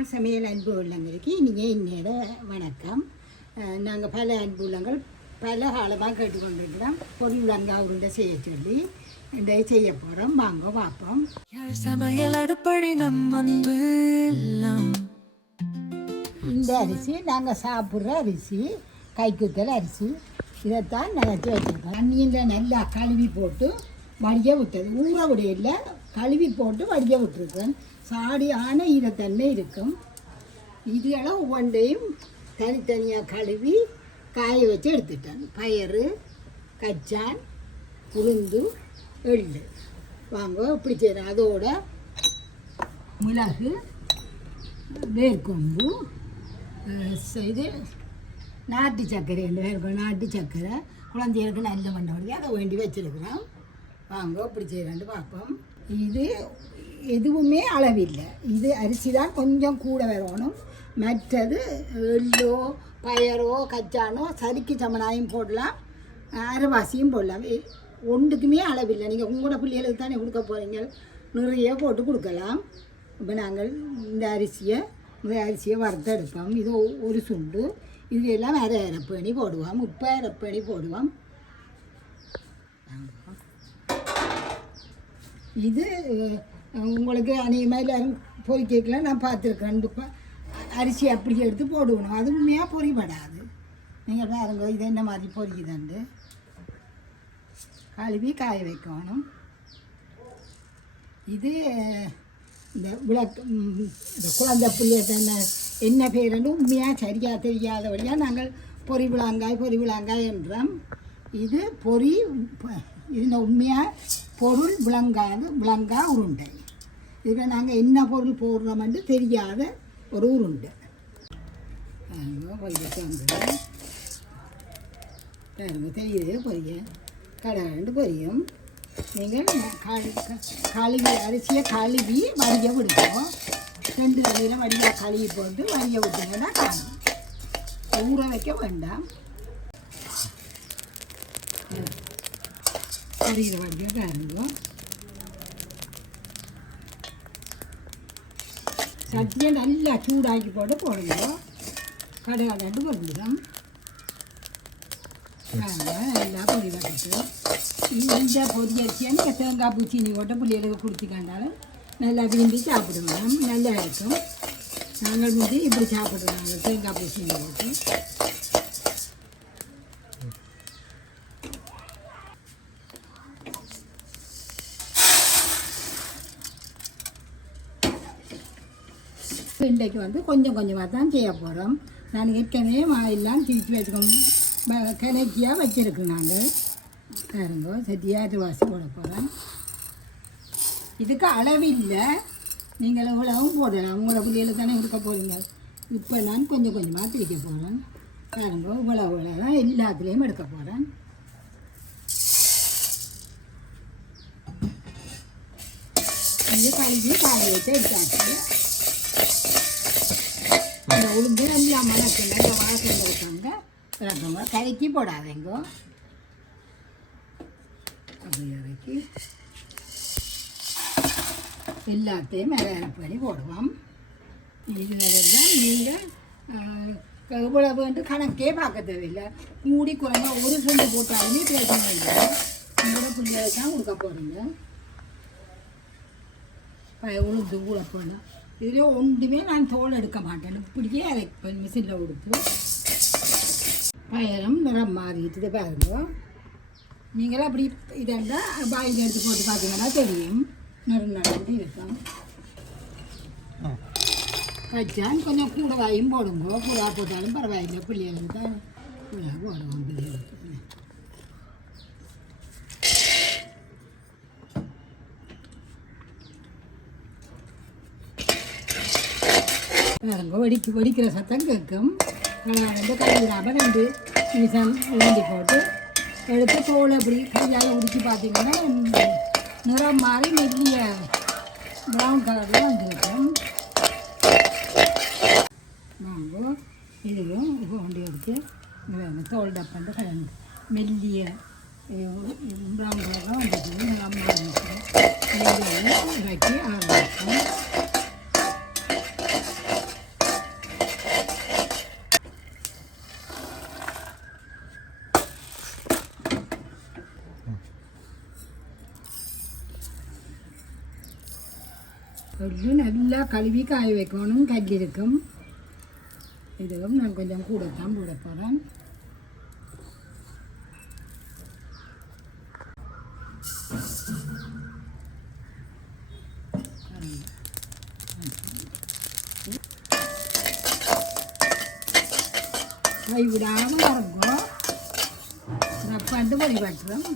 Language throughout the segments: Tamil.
யாழ் சமையல் அன்பு உள்ளங்களுக்கு இனிய என்னோட வணக்கம். நாங்கள் பல அன்பு உள்ளங்கள் பல காலமாக கேட்டுக்கொண்டிருக்கிறோம். பொடி உலங்கா உருண்டை செய்ய சொல்லி இன்றைய செய்ய போகிறோம். வாங்க பார்ப்போம். சமையல் அடுப்படி நம்ம இந்த அரிசி நாங்கள் சாப்பிட்ற அரிசி, கைக்குத்தல் அரிசி, இதைத்தான் நினச்சி வச்சுருக்கோம். தண்ணியில் நல்லா கழுவி போட்டு வடிய விட்டது, ஊற விடையில் கழுவி போட்டு வடிய விட்டுருக்கேன். சாடியான ஈரத்தன்மை இருக்கும். இதெல்லாம் ஒவ்வொன்றையும் தனித்தனியாக கழுவி காய வச்சு எடுத்துட்டேன். பயறு, கச்சான், உளுந்து, எள்ளு. வாங்க இப்படி செய்கிறேன். அதோட மிளகு, வேர்க்கொம்பு, இது நாட்டு சர்க்கரை நாட்டு சர்க்கரை குழந்தைகளுக்கு நல்ல பண்ண அதை வேண்டி வச்சுருக்குறோம். வாங்க இப்படி செய்கிறான்னு பார்ப்போம். இது எதுவுமே அளவில்லை. இது அரிசி தான் கொஞ்சம் கூட வரணும். மற்றது எள்ளோ பயரோ கச்சானோ சரிக்கு சமனாயும் போடலாம், அரைவாசியும் போடலாம். ஒன்றுக்குமே அளவில்லை. நீங்கள் உங்களோட பிள்ளைகளுக்கு தானே கொடுக்க போகிறீங்க, நிறைய போட்டு கொடுக்கலாம். இப்போ நாங்கள் இந்த அரிசியை வறுத்தெடுப்போம். இது ஒரு சுண்டு. இது எல்லாம் அரைப்பணி போடுவோம், 30 அரைப்பணி போடுவோம். இது உங்களுக்கு அநேகமாக எல்லோரும் பொறிக்கலாம் நான் பார்த்துருக்கேன். அரிசி அப்படி எடுத்து போடுவணும், அது உண்மையாக பொறிப்படாது. நீங்கள் பாருங்க, இது என்ன மாதிரி பொறிக்குதாண்டு கழுவி காய வைக்கணும். இது இந்த இந்த குழந்தை புள்ளிய என்ன பேருன்னு உண்மையாக சரியாக தெரியாத வழியாக நாங்கள் பொறி விளாங்காய் என்றோம். இது பொறி, இது உண்மையாக பொருள் விளங்கா உருண்டை. இதில் நாங்கள் என்ன பொருள் போடுறோம்னு தெரியாத ஒரு உருண்டை. தெரியுது பொரிய கடை பொரியும். நீங்கள் கழுவி அரிசியை கழுவி வடிய விடுவோம். 2 வழியில் வடியாக கழுவி போட்டு வடிய விட்டிங்கன்னா காணும். ஊற வைக்க வேண்டாம். பொரியிற வடியாக காணுங்க. சட்டியை நல்லா சூடாக்கி போட்டு போடுங்க. கடை பொரிஞ்சிடும். நல்லா பொரி வச்சுட்டு இந்த பொரியரிசியாக நீங்கள் தேங்காய் பூ சீனி போட்டு பிள்ளைகளுக்கு குடிச்சிக்காண்டாலும் நல்லா விரும்பி சாப்பிடுவோம். நல்லா இருக்கும். நாங்கள் வந்து இப்படி சாப்பிடுவாங்க தேங்காய் பூ சீனி போட்டு. இன்றைக்கு வந்து கொஞ்சம் கொஞ்சமாக தான் செய்ய போகிறோம். நான் ஏற்கனவே மாயெல்லாம் திரிச்சு வச்சுக்கோங்க, கிணக்கியாக வச்சுருக்கோம். நாங்கள் பாருங்க சட்டியாக வாசி போட போகிறேன். இதுக்கு அளவில்லை, நீங்கள் இவ்வளவும் போடலாம். உங்களோட பிள்ளைகளுக்கு தானே கொடுக்க போகிறீங்க. இப்போ நான் கொஞ்சம் கொஞ்சமாக திரிக்க போகிறேன். பாருங்க இவ்வளோ தான் எல்லாத்துலேயும் எடுக்க போகிறேன். இது கழுவி காய வச்சு எடுத்தாச்சு. அந்த உளுந்து நல்லா மணக்கில் இந்த வாசல் இருக்காங்க இறக்குங்க. கரைக்கி போடாதேங்கோ. அப்படி இறக்கி எல்லாத்தையும் மேலே பண்ணி போடுவோம். இதுகளெல்லாம் நீங்கள் இவ்வளவு வந்து கணக்கே பார்க்க தேவையில்லை. மூடி குறைஞ்சா ஒரு சொண்டு போட்டாலுமே பிரச்சனை இல்லை. உங்களோட பிள்ளைகளை தான் கொடுக்க போகிறீங்க. உளுந்து கூட போடலாம். இதில் ஒன்றுமே நான் தோல் எடுக்க மாட்டேன். இப்படியே அரைப்பேன் மிஷினில் கொடுத்து. பயரம் நிறம் மாறிட்டு பாருங்க. நீங்களும் அப்படி இதெல்லாம் பாயில் எடுத்து போட்டு பார்த்தீங்கன்னா தெரியும். நடந்து இருக்கும். கச்சான் கொஞ்சம் கூட வாயும் போடுங்க. கூட போட்டாலும் பரவாயில்லை. பிள்ளைகளுக்கு தான் கூட போடுவோம். பிள்ளைகளுக்கு பாருங்க வடிக்கிற சத்தம் கேட்கும். வந்து கழுவிடாமல் 2 நிமிஷம் வேண்டி போட்டு எடுத்து தோலை அப்படி கையால் உடிச்சு பார்த்தீங்கன்னா நிறம் மாறி மெல்லிய ப்ரௌன் கலரில் வந்துருக்கும். வாங்க இதையும் கொண்டு எடுத்து தோல் டப்பண்டு கலந்து மெல்லிய ப்ரௌன் கலரில் வந்துருக்கு. நிறம் மாறிக்கும். இறக்கி ஆரம்பிக்கும். நல்லா கழுவி காய வைக்கணும். கல் இருக்கும். இதுவும் நான் கொஞ்சம் கூட தான் போட போகிறேன். கை விடாமல் இருக்கும். ரப்பாண்டு வழிபாட்டுறோம்.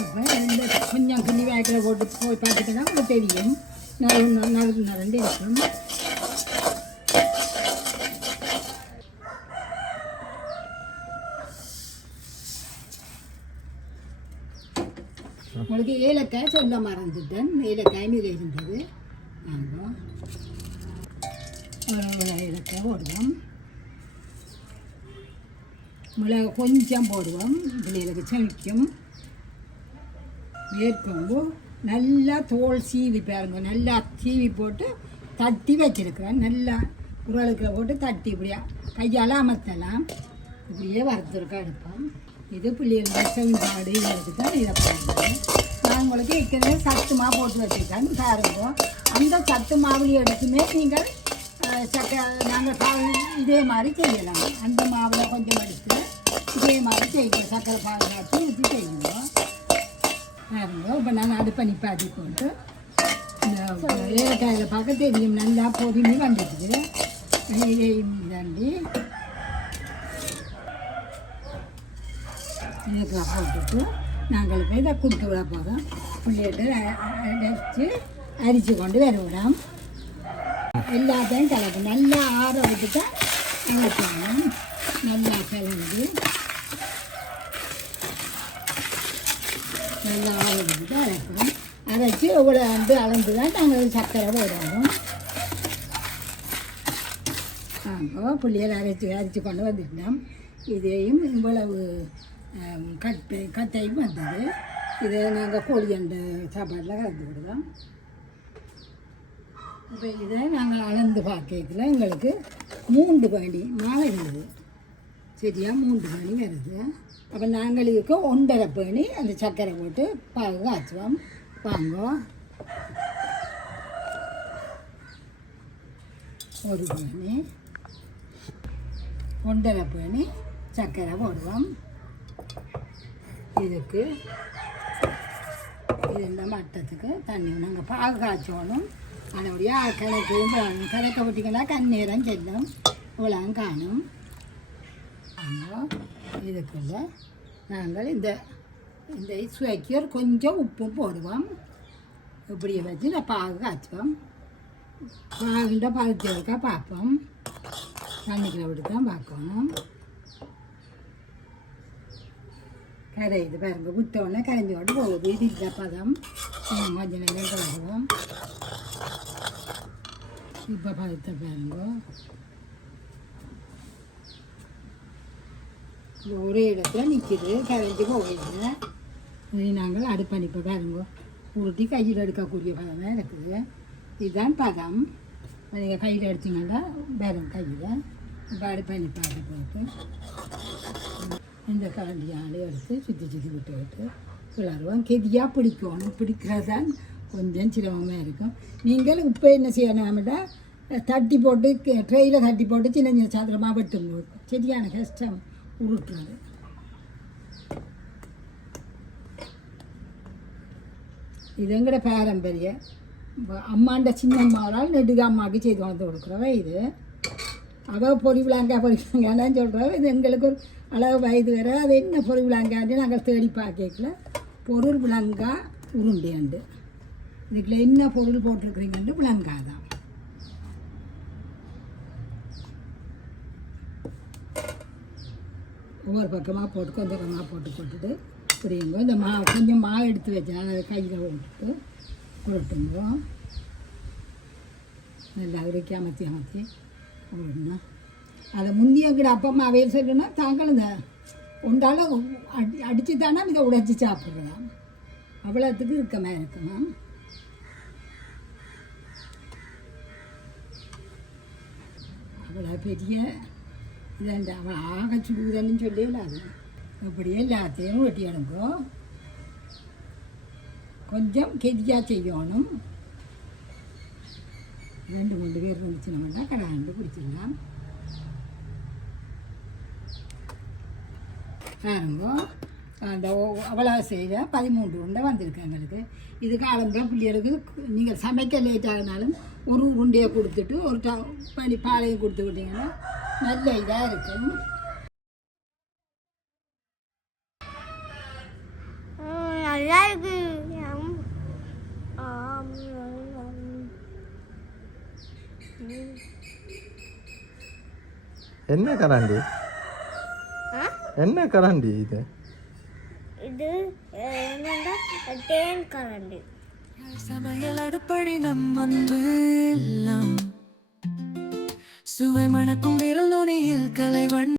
இப்போ கொஞ்சம் கிள்ளி வேக்கில் போட்டு போய் பார்த்துட்டுனா உங்களுக்கு தெரியும். நடுண்டு இருக்கும். உங்களுக்கு ஏலக்காய் சொல்ல மறந்துட்டேன். ஏலக்காய் மீது இருந்தது. ஆமாம், ஏலக்காய் போடுவோம். மிளகு கொஞ்சம் போடுவோம். பிள்ளைகளுக்கு செமிக்கும். வேர்க்கொம்பு நல்லா தோல் சீவி பாருங்க. நல்லா சீவி போட்டு தட்டி வச்சிருக்கிறேன். நல்லா உரலுக்குள்ள போட்டு தட்டி இப்படியா கையால் அமர்த்தலாம். இப்படியே வறுத்துருக்க எடுப்போம். இது பிள்ளைகள் செவிப்பாடு இதுக்கு தான் இதை போடுறேன். நான் உங்களுக்கு ஏற்கனவே சத்து மாவு போட்டு வச்சுருக்கேன் பாருங்க. அந்த சத்து மாவுலையும் எடுத்துமே நீங்கள் நாங்கள் இதே மாதிரி செய்யலாம். அந்த மாவில் கொஞ்சம் எடுத்து இதே மாதிரி செய்யணும். சக்கரை பால் காய்ச்சி ஊற்றி செய்யணும் பாருங்க. இப்போ நான் அடுப்பை நிப்பாட்டி போட்டு இந்த ஏலக்காயில் பார்க்க தெரியும். நல்லா பொறுமை வந்துடுது. இதையும் தாண்டி இதுக்கெல்லாம் போட்டுட்டு நாங்கள் போய் இதை கொடுத்து விட போகிறோம். பிள்ளைகிட்ட அரைச்சி அரிச்சு கொண்டு வர விடாம். எல்லாத்தையும் கலக்கு நல்லா ஆற விட்டுட்டு அரைச்சாலும் நல்லா கலந்து நல்லா ஆற விட்டுட்டு அரைப்போம். அரைச்சி இவ்வளோ அளந்து தான் நாங்கள் சர்க்கரை போடுவோம். ஆமாம், பிள்ளைகள் அரைச்சி கொண்டு வந்துட்டோம். இதையும் இவ்வளவு கட்டையும் வந்தது. இதை நாங்கள் கோழியண்டு சாப்பாட்டில் கலந்து விடுவோம். இப்போ இதை நாங்கள் அளந்து பார்க்கல எங்களுக்கு 3 படி மாலை வருது. சரியா 3 படி வருது. அப்போ நாங்கள் இதுக்கு 1.5 படி அந்த சர்க்கரை போட்டு பாகு காய்ச்சுவோம். வாங்க, 1 படி 1.5 படி சர்க்கரை போடுவோம். இதுக்கு இது இந்த மட்டத்துக்கு தண்ணி நாங்கள் பாகு காய்ச்சோணும். அதனுடைய கணக்கு கணக்க விட்டிங்கன்னா கண்ணீரம் செல்லும். இவ்வளோ காணும். இதுக்குள்ள நாங்கள் இந்த இந்த சுவைக்கு கொஞ்சம் உப்பும் போடுவோம். இப்படியே வச்சு இந்த பாகு காய்ச்சுவோம். பாகுண்ட பருத்தி வைக்க பார்ப்போம். தண்ணிக்குள்ள விட்டு தான் பார்க்கணும். கரையுது பாருங்க. விட்டோடனே கரைஞ்சி கொண்டு போகுது. இது இல்லை பதம். கொஞ்சம் நேரம் கலக்குவோம். இப்போ பதத்தை பாருங்க. ஒரே இடத்துல நிற்கிது. கரைஞ்சி போகுது. இதை நாங்கள் அடுப்பணிப்பை பாருங்க. உருட்டி கையில் எடுக்கக்கூடிய பதமாக இருக்குது. இதுதான் பதம். நீங்கள் கையில் எடுத்தீங்கன்னா பாருங்க கையில். இப்போ அடுப்பணிப்பாக போட்டு இந்த கரண்டியால் எடுத்து சுற்றி விட்டு விளாடுவோம். கெதியாக பிடிக்கணும். பிடிக்கிறதான் கொஞ்சம் சிரமமாக இருக்கும். நீங்கள் இப்போ என்ன செய்யணும்னா தட்டி போட்டு ட்ரெயில் தட்டி போட்டு சின்ன சின்ன சாத்திரமாக வெட்டுங்க. சரியான கஷ்டம் உருட்டுறது. இது எங்கட பாரம்பரிய அம்மாண்ட சின்ன அம்மாவால் நெடுக அம்மாவுக்கு செய்து கொண்டு கொடுக்குறவ. இது அவள் பொறிவிழாங்கான்னு சொல்கிறவ. இது எங்களுக்கு ஒரு அளவு வயது வேறு. அது என்ன பொறிவிழாங்கான்னு நாங்கள் தேடி பார்க்கல. பொருள் விளங்கா உருண்டையாண்டு. இதுக்குள்ள என்ன பொருள் போட்டிருக்கிறீங்கன்னு விளங்கா தான். ஒவ்வொரு பக்கமாக போட்டு கொஞ்சம் கொஞ்சமாக போட்டுட்டு புரியுங்க. இந்த கொஞ்சம் மாவு எடுத்து வச்சா அதை கையில் விட்டு உருட்டுங்க. நல்லா உரைக்கி அமர்த்தி உருட்டணும். அதை முந்தியங்கிற அப்பம்மா அவையில் சொல்லணும்னா தாங்கள் இந்த உண்டால் அடித்து தானே இதை உடைச்சி சாப்பிட்றலாம். அவ்வளோத்துக்கு இருக்கமாக இருக்குமா. அவ்வளோ பெரிய இதாண்ட அவள் ஆக சுடுதன்னு சொல்லல அது இப்படி எல்லாத்தையும் வெட்டி எடுக்கும். கொஞ்சம் கெதியாக செய்யணும். 2-3 பேர் இருந்துச்சுன்னா கடாண்டு பிடிச்சிடலாம். பாருங்க அந்த அவ்வளோ செய்த 13 உருண்டை வந்திருக்கு எங்களுக்கு. இது காலம்புறம் பிள்ளைகளுக்கு நீங்கள் சமைக்க லேட் ஆகினாலும் ஒரு உருண்டையை கொடுத்துட்டு ஒரு பனி பாலையும் கொடுத்து விட்டீங்கன்னா நல்ல இதாக இருக்கும். நல்லா இருக்கு. என்ன கராண்டி? என்ன கராண்டி இது? இது என்னன்னா தேன் கரண்டி. சமையல் அடுப்படி நம்ம எல்லாம் சுவை மணக்கும் விரல்